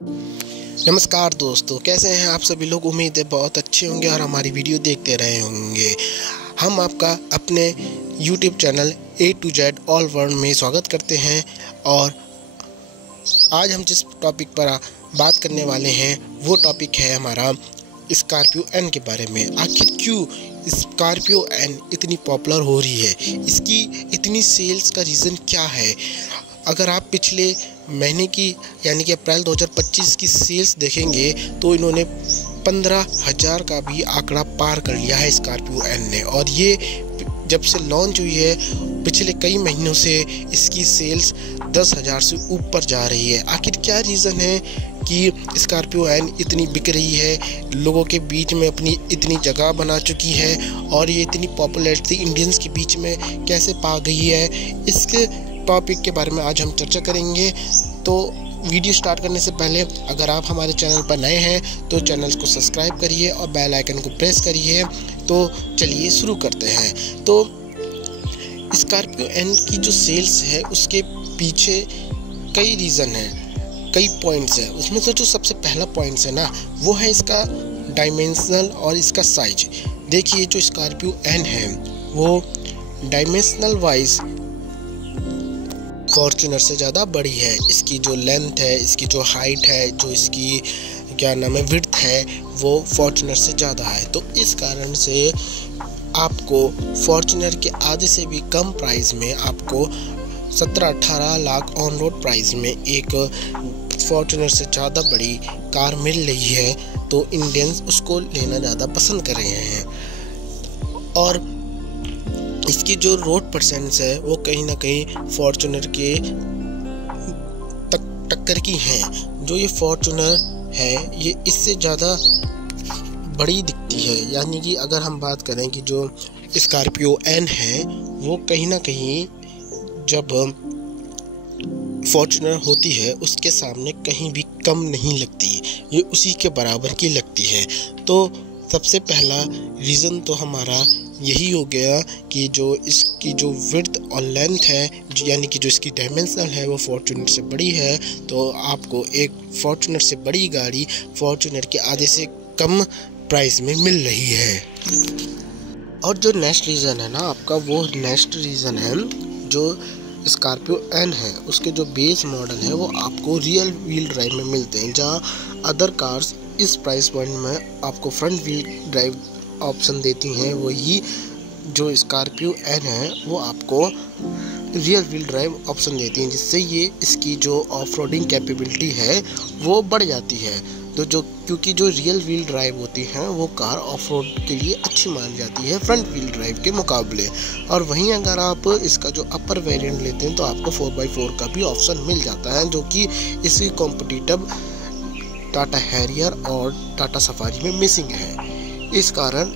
नमस्कार दोस्तों, कैसे हैं आप सभी लोग। उम्मीद है बहुत अच्छे होंगे और हमारी वीडियो देखते रहे होंगे। हम आपका अपने YouTube channel A to Z all world में स्वागत करते हैं। और आज हम जिस टॉपिक पर बात करने वाले हैं वो टॉपिक है हमारा स्कॉर्पियो एन के बारे में। आखिर क्यों स्कॉर्पियो एन इतनी पॉपुलर हो रही है, इसकी इतनी सेल्स का रीज़न क्या है। अगर आप पिछले महीने की यानी कि अप्रैल 2025 की सेल्स देखेंगे तो इन्होंने 15,000 का भी आंकड़ा पार कर लिया है स्कॉर्पियो एन ने। और ये जब से लॉन्च हुई है पिछले कई महीनों से इसकी सेल्स 10,000 से ऊपर जा रही है। आखिर क्या रीज़न है कि स्कॉर्पियो एन इतनी बिक रही है, लोगों के बीच में अपनी इतनी जगह बना चुकी है और ये इतनी पॉपुलैरिटी इंडियंस के बीच में कैसे पा गई है, इसके टॉपिक के बारे में आज हम चर्चा करेंगे। तो वीडियो स्टार्ट करने से पहले अगर आप हमारे चैनल पर नए हैं तो चैनल को सब्सक्राइब करिए और बेल आइकन को प्रेस करिए। तो चलिए शुरू करते हैं। तो स्कॉर्पियो एन की जो सेल्स है उसके पीछे कई रीज़न हैं, कई पॉइंट्स हैं। उसमें से जो सबसे पहला पॉइंट्स है ना, वो है इसका डायमेंशनल और इसका साइज। देखिए जो स्कॉर्पियो एन है वो डायमेंशनल वाइज फॉर्च्यूनर से ज़्यादा बड़ी है। इसकी जो लेंथ है, इसकी जो हाइट है, जो इसकी क्या नाम है विड्थ है, वो फॉर्च्यूनर से ज़्यादा है। तो इस कारण से आपको फॉर्च्यूनर के आधे से भी कम प्राइस में आपको 17-18 लाख ऑन रोड प्राइस में एक फॉर्च्यूनर से ज़्यादा बड़ी कार मिल रही है। तो इंडियंस उसको लेना ज़्यादा पसंद कर रहे हैं। और इसकी जो रोड परसेंट्स है वो कहीं ना कहीं फॉर्च्यूनर के टक्कर की हैं। जो ये फॉर्च्यूनर है ये इससे ज़्यादा बड़ी दिखती है। यानी कि अगर हम बात करें कि जो स्कॉर्पियो एन है वो कहीं ना कहीं जब फॉर्च्यूनर होती है उसके सामने कहीं भी कम नहीं लगती, ये उसी के बराबर की लगती है। तो सबसे पहला रीज़न तो हमारा यही हो गया कि जो इसकी जो विड्थ और लेंथ है यानी कि जो इसकी डायमेंशनल है वो फॉर्च्यूनर से बड़ी है। तो आपको एक फॉर्च्यूनर से बड़ी गाड़ी फॉर्च्यूनर के आधे से कम प्राइस में मिल रही है। और जो नेक्स्ट रीज़न है ना आपका, वो नेक्स्ट रीज़न है जो स्कॉर्पियो एन है उसके जो बेस मॉडल है वो आपको रियल व्हील ड्राइव में मिलते हैं, जहाँ अदर कार्स इस प्राइस पॉइंट में आपको फ्रंट व्हील ड्राइव ऑप्शन देती हैं। वही जो स्कॉर्पियो एन है वो आपको रियल व्हील ड्राइव ऑप्शन देती हैं, जिससे ये इसकी जो ऑफ रोडिंग कैपेबिलिटी है वो बढ़ जाती है। तो जो क्योंकि जो रियल व्हील ड्राइव होती हैं वो कार ऑफ रोड के लिए अच्छी मानी जाती है फ्रंट व्हील ड्राइव के मुकाबले। और वहीं अगर आप इसका जो अपर वेरिएंट लेते हैं तो आपको 4x4 का भी ऑप्शन मिल जाता है, जो कि इसकी कॉम्पिटिटिव टाटा हैरियर और टाटा सफारी में मिसिंग है। इस कारण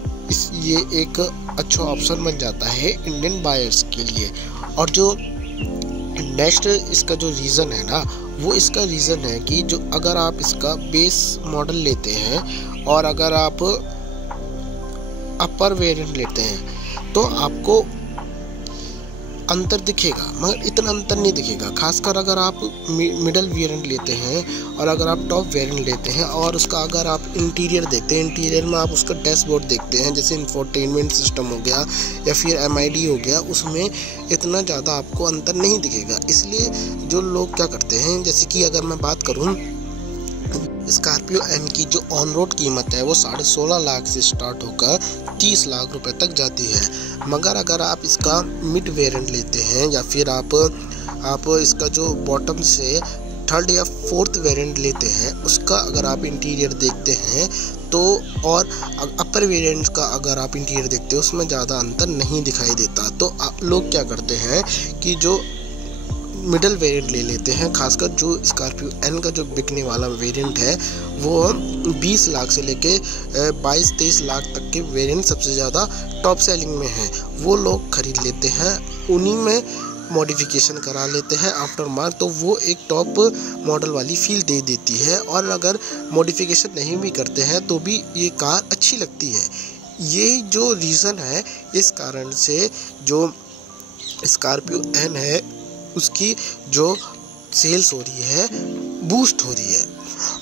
ये एक अच्छा ऑप्शन बन जाता है इंडियन बायर्स के लिए। और जो नेक्स्ट इसका जो रीज़न है ना, वो इसका रीज़न है कि जो अगर आप इसका बेस मॉडल लेते हैं और अगर आप अपर वेरिएंट लेते हैं तो आपको अंतर दिखेगा, मगर इतना अंतर नहीं दिखेगा। खासकर अगर आप मिडल वेरिएंट लेते हैं और अगर आप टॉप वेरिएंट लेते हैं और उसका अगर आप इंटीरियर देखते हैं, इंटीरियर में आप उसका डैशबोर्ड देखते हैं, जैसे इंफोटेनमेंट सिस्टम हो गया या फिर MID हो गया, उसमें इतना ज़्यादा आपको अंतर नहीं दिखेगा। इसलिए जो लोग क्या करते हैं, जैसे कि अगर मैं बात करूँ स्कॉर्पियो एन की जो ऑन रोड कीमत है वो 16.5 लाख से स्टार्ट होकर 30 लाख रुपए तक जाती है। मगर अगर आप इसका मिड वेरिएंट लेते हैं या फिर आप इसका जो बॉटम से थर्ड या फोर्थ वेरिएंट लेते हैं, उसका अगर आप इंटीरियर देखते हैं तो और अपर वेरिएंट का अगर आप इंटीरियर देखते हैं उसमें ज़्यादा अंतर नहीं दिखाई देता। तो आप लोग क्या करते हैं कि जो मिडल वेरिएंट ले लेते हैं। खासकर जो स्कॉर्पियो एन का जो बिकने वाला वेरिएंट है वो 20 लाख से लेके 22-23 लाख तक के वेरिएंट सबसे ज़्यादा टॉप सेलिंग में हैं। वो लोग खरीद लेते हैं, उन्हीं में मॉडिफिकेशन करा लेते हैं आफ्टर मार्क, तो वो एक टॉप मॉडल वाली फील दे देती है। और अगर मॉडिफिकेशन नहीं भी करते हैं तो भी ये कार अच्छी लगती है। ये जो रीज़न है, इस कारण से जो स्कॉर्पियो एन है उसकी जो सेल्स हो रही है बूस्ट हो रही है।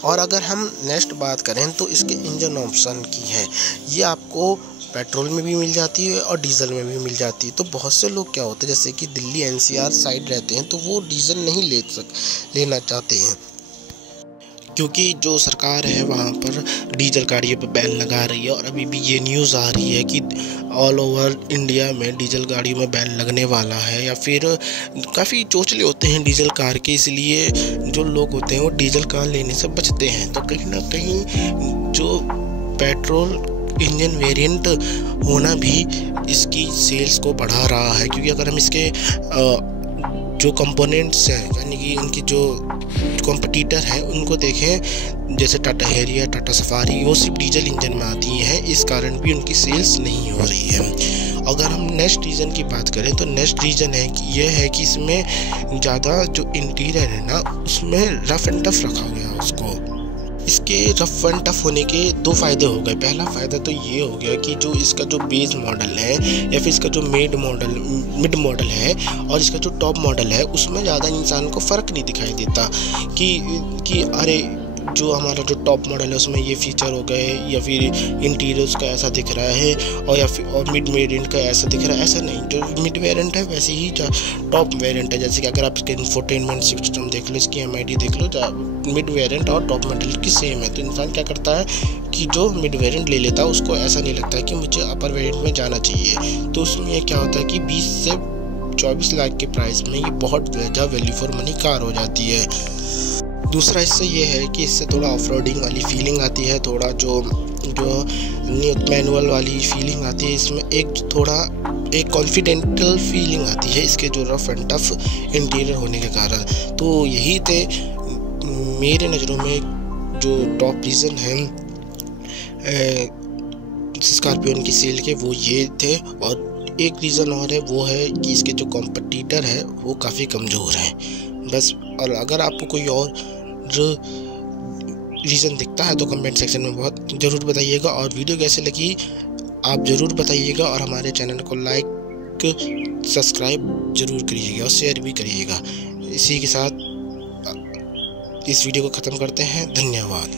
और अगर हम नेक्स्ट बात करें तो इसके इंजन ऑप्शन की है, ये आपको पेट्रोल में भी मिल जाती है और डीजल में भी मिल जाती है। तो बहुत से लोग क्या होते हैं, जैसे कि दिल्ली एनसीआर साइड रहते हैं, तो वो डीजल नहीं लेना चाहते हैं, क्योंकि जो सरकार है वहाँ पर डीजल गाड़ियों पर बैन लगा रही है। और अभी भी ये न्यूज़ आ रही है कि ऑल ओवर इंडिया में डीजल गाड़ियों में बैन लगने वाला है, या फिर काफ़ी चोचले होते हैं डीजल कार के, इसलिए जो लोग होते हैं वो डीजल कार लेने से बचते हैं। तो कहीं ना कहीं जो पेट्रोल इंजन वेरिएंट होना भी इसकी सेल्स को बढ़ा रहा है, क्योंकि अगर हम इसके जो कंपोनेंट्स हैं, यानी कि इनकी जो कॉम्पिटिटर है उनको देखें, जैसे टाटा हैरियर, टाटा सफारी, वो सिर्फ डीजल इंजन में आती हैं, इस कारण भी उनकी सेल्स नहीं हो रही है। अगर हम नेक्स्ट रीज़न की बात करें तो नेक्स्ट रीज़न है कि यह है कि इसमें ज़्यादा जो इंटीरियर है ना, उसमें रफ एंड टफ रखा गया उसको। इसके रफ एंड टफ होने के दो फ़ायदे हो गए। पहला फ़ायदा तो ये हो गया कि जो इसका जो बेस मॉडल है या फिर इसका जो मिड मॉडल है और इसका जो टॉप मॉडल है, उसमें ज़्यादा इंसान को फ़र्क नहीं दिखाई देता कि अरे जो हमारा जो टॉप मॉडल है उसमें ये फीचर हो गए, या फिर इंटीरियर उसका ऐसा दिख रहा है, और मिड वेरिएंट का ऐसा दिख रहा है। ऐसा नहीं, जो मिड वेरिएंट है वैसे ही टॉप वेरिएंट है। जैसे कि अगर आप इसके इंफोटेनमेंट सिस्टम देख लो, इसकी MID देख लो, मिड वेरिएंट और टॉप मॉडल की सेम है। तो इंसान क्या करता है कि जो मिड वेरिएंट ले लेता है उसको ऐसा नहीं लगता है कि मुझे अपर वेरिएंट में जाना चाहिए। तो उसमें क्या होता है कि 20 से 24 लाख के प्राइस में ये बहुत ज़्यादा वैल्यू फॉर मनी कार हो जाती है। दूसरा इससे ये है कि इससे थोड़ा ऑफ रोडिंग वाली फीलिंग आती है, थोड़ा जो मैनुअल वाली फीलिंग आती है, इसमें एक कॉन्फिडेंटल फीलिंग आती है इसके जो रफ एंड टफ इंटीरियर होने के कारण। तो यही थे मेरे नज़रों में जो टॉप रीज़न है स्कॉर्पियो की सेल के, वो ये थे। और एक रीज़न और है, वो है कि इसके जो कॉम्पिटिटर है वो काफ़ी कमज़ोर है बस। और अगर आपको कोई और रीज़न दिखता है तो कमेंट सेक्शन में बहुत ज़रूर बताइएगा, और वीडियो कैसे लगी आप ज़रूर बताइएगा, और हमारे चैनल को लाइक सब्सक्राइब ज़रूर करिएगा और शेयर भी करिएगा। इसी के साथ इस वीडियो को ख़त्म करते हैं। धन्यवाद।